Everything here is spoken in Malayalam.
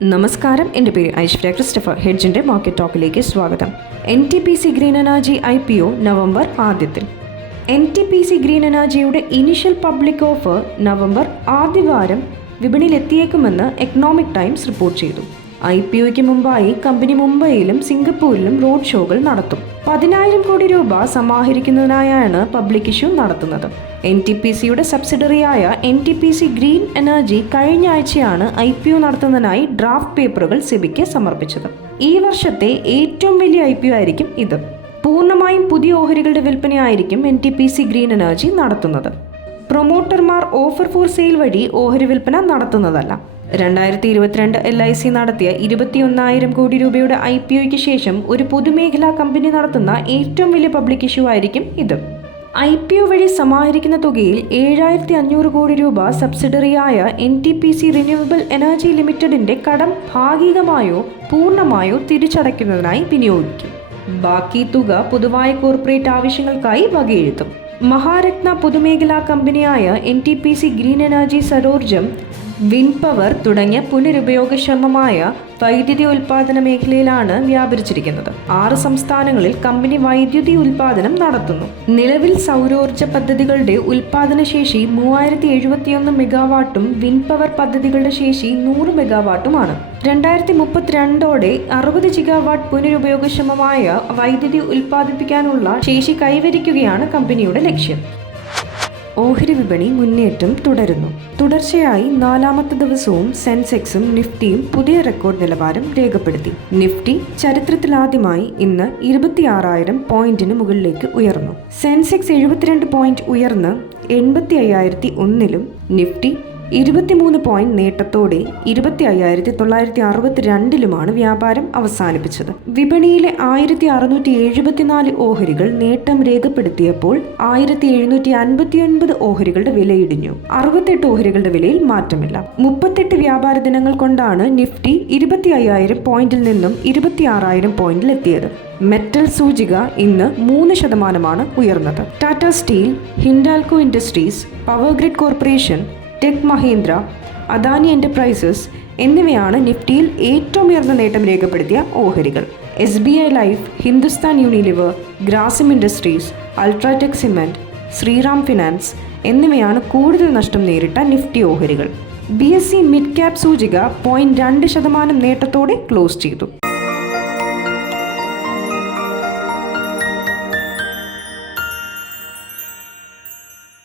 നമസ്കാരം. എന്റെ പേര് ഐശ്വര്യ ക്രിസ്റ്റഫർ. ഹെഡ്ജിന്റെ മാർക്കറ്റ് ടോക്കിലേക്ക് സ്വാഗതം. N T P C green energy I P O November ആദ്യത്തിൽ. N T P C green എനർജിയുടെ ഇനിഷ്യൽ പബ്ലിക് ഓഫർ നവംബർ ആദ്യവാരം വിപണിയിലെത്തിയേക്കുമെന്ന് എക്കണോമിക് ടൈംസ് റിപ്പോർട്ട് ചെയ്തു. ഐ പി ഒയ്ക്ക് മുമ്പായി കമ്പനി മുംബൈയിലും സിംഗപ്പൂരിലും റോഡ് ഷോകൾ നടത്തും. പതിനായിരം കോടി രൂപ സമാഹരിക്കുന്നതിനായാണ് പബ്ലിക് ഇഷ്യൂ നടത്തുന്നത്. എൻ ടി പി സിയുടെ സബ്സിഡറിയായ N T P C green energy കഴിഞ്ഞ ആഴ്ചയാണ് ഐ പി ഒ നടത്തുന്നതിനായി ഡ്രാഫ്റ്റ് പേപ്പറുകൾ സെബിക്ക് സമർപ്പിച്ചത്. ഈ വർഷത്തെ ഏറ്റവും വലിയ ഐ പി ഒ ആയിരിക്കും ഇത്. പൂർണമായും പുതിയ ഓഹരികളുടെ വിൽപ്പനയായിരിക്കും N T P C green energy നടത്തുന്നത്. പ്രൊമോട്ടർമാർ ഓഫർ ഫോർ സെയിൽ വഴി ഓഹരി വിൽപ്പന നടത്തുന്നതല്ല. രണ്ടായിരത്തി ഇരുപത്തിരണ്ട് എൽ ഐ സി നടത്തിയ ഇരുപത്തിയൊന്നായിരം കോടി രൂപയുടെ ഐ പി ഒയ്ക്ക് ശേഷം ഒരു പൊതുമേഖലാ കമ്പനി നടത്തുന്ന ഏറ്റവും വലിയ പബ്ലിക് ഇഷ്യൂ ആയിരിക്കും ഇത്. ഐ പി ഒ വഴി സമാഹരിക്കുന്ന തുകയിൽ ഏഴായിരത്തി അഞ്ഞൂറ് കോടി രൂപ സബ്സിഡറിയായ N T P C renewable energy ലിമിറ്റഡിന്റെ കടം ഭാഗികമായോ പൂർണമായോ തിരിച്ചടയ്ക്കുന്നതിനായി വിനിയോഗിക്കും. ബാക്കി തുക പൊതുവായ കോർപ്പറേറ്റ് ആവശ്യങ്ങൾക്കായി വകയെഴുത്തും മഹാരത്ന പൊതുമേഖലാ കമ്പനിയായ N T P C green energy സരോർജം wind power തുടങ്ങിയ പുനരുപയോഗക്ഷമമായ വൈദ്യുതി ഉൽപാദന മേഖലയിലാണ് വ്യാപരിച്ചിരിക്കുന്നത്. ആറ് സംസ്ഥാനങ്ങളിൽ കമ്പനി വൈദ്യുതി ഉൽപാദനം നടത്തുന്നു. നിലവിൽ സൗരോർജ പദ്ധതികളുടെ ഉൽപാദന ശേഷി മൂവായിരത്തി എഴുപത്തിയൊന്ന് മെഗാവാട്ടും വിൻഡ് പവർ പദ്ധതികളുടെ ശേഷി നൂറ് മെഗാവാട്ടുമാണ്. രണ്ടായിരത്തി മുപ്പത്തിരണ്ടോടെ അറുപത് ജിഗാവാട്ട് പുനരുപയോഗക്ഷമമായ വൈദ്യുതി ഉൽപ്പാദിപ്പിക്കാനുള്ള ശേഷി കൈവരിക്കുകയാണ് കമ്പനിയുടെ ലക്ഷ്യം. ഓഹരി വിപണി മുന്നേറ്റം തുടരുന്നു. തുടർച്ചയായി നാലാമത്തെ ദിവസവും സെൻസെക്സും നിഫ്റ്റിയും പുതിയ റെക്കോർഡ് നിലവാരം രേഖപ്പെടുത്തി. നിഫ്റ്റി ചരിത്രത്തിലാദ്യമായി ഇന്ന് ഇരുപത്തിയാറായിരം പോയിന്റിന് മുകളിലേക്ക് ഉയർന്നു. സെൻസെക്സ് എഴുപത്തിരണ്ട് പോയിന്റ് ഉയർന്ന് എൺപത്തി അയ്യായിരത്തി ഒന്നിലും നിഫ്റ്റി ഇരുപത്തിമൂന്ന് പോയിന്റ് നേട്ടത്തോടെ ഇരുപത്തി അയ്യായിരത്തി തൊള്ളായിരത്തി അറുപത്തിരണ്ടിലുമാണ് വ്യാപാരം അവസാനിപ്പിച്ചത്. വിപണിയിലെ ആയിരത്തി അറുന്നൂറ്റി എഴുപത്തിനാല് ഓഹരികൾ നേട്ടം രേഖപ്പെടുത്തിയപ്പോൾ ആയിരത്തി എഴുന്നൂറ്റി അൻപത്തിയൊൻപത് ഓഹരികളുടെ വിലയിടിഞ്ഞു. അറുപത്തെട്ട് ഓഹരികളുടെ വിലയിൽ മാറ്റമില്ല. മുപ്പത്തെട്ട് വ്യാപാര ദിനങ്ങൾ കൊണ്ടാണ് നിഫ്റ്റി ഇരുപത്തി അയ്യായിരം പോയിന്റിൽ നിന്നും ഇരുപത്തി ആറായിരം പോയിന്റിൽ എത്തിയത്. മെറ്റൽ സൂചിക ഇന്ന് മൂന്ന് ശതമാനമാണ് ഉയർന്നത്. Tata steel Hindalco industries power grid corporation tech Mahindra Adani enterprises എന്നിവയാണ് നിഫ്റ്റിയിൽ ഏറ്റവും ഉയർന്ന നേട്ടം രേഖപ്പെടുത്തിയ ഓഹരികൾ. S B I life Hindustan unilever Grasim industries ultratech cement Shriram finance എന്നിവയാണ് കൂടുതൽ നഷ്ടം നേരിട്ട നിഫ്റ്റി ഓഹരികൾ. B S C mid cap സൂചിക പോയിന്റ് രണ്ട് ശതമാനം നേട്ടത്തോടെ ക്ലോസ് ചെയ്തു.